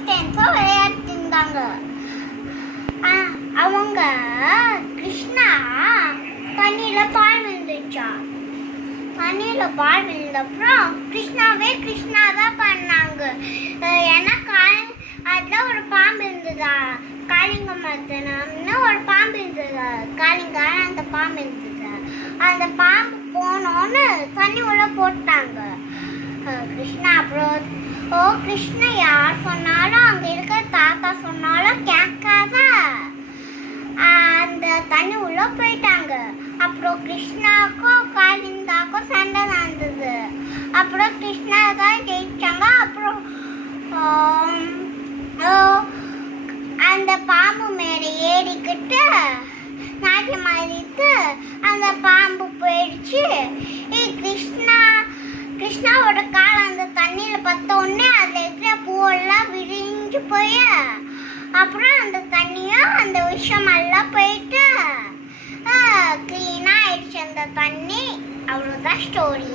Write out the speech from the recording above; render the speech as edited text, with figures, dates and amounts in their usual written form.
ஃப்ரெண்ட்ஸும் விளையாடிட்டு இருந்தாங்க. அவங்க கிருஷ்ணா தண்ணியில பால் விழுந்துச்சா. தண்ணியில பால் விழுந்தப்புறம் கிருஷ்ணா தான் பண்ணாங்க. ஏன்னா அதுல ஒரு பாம்பு இருந்ததா, காளிங்க மர்தனம்னு ஒரு பாம்பு இருந்தது. காளிங்கான அந்த பாம்பு இருந்தது. அந்த பாம்பு போனோன்னு தண்ணி உள்ள போட்டாங்க கிருஷ்ணா. அப்புறம் கிருஷ்ணா யார் சொன்னாலும் அங்க இருக்க தாத்தா சொன்னாலும் கேட்காத அந்த தண்ணி உள்ள போயிட்டாங்க. அப்புறம் கிருஷ்ணாக்கும் காளிந்தாக்கும் சண்டை நடந்தது. அப்புறம் கிருஷ்ணா தான் ஜெயிச்சாங்க. அப்புறம் அந்த பாம்பு மேல ஏறிக்கிட்டு நாட்டியம் ஆடிட்டு அந்த பாம்பு போயிடுச்சு. கிருஷ்ணாவோட கால் அந்த தண்ணியில பத்த உடனே அதுல இருக்கிற பூவெல்லாம் விரிஞ்சு போய் அப்புறம் அந்த தண்ணியும் அந்த விஷம் எல்லாம் போயிட்டு கிளீனா ஆயிடுச்சு அந்த தண்ணி. அவ்வளவுதான் ஸ்டோரி.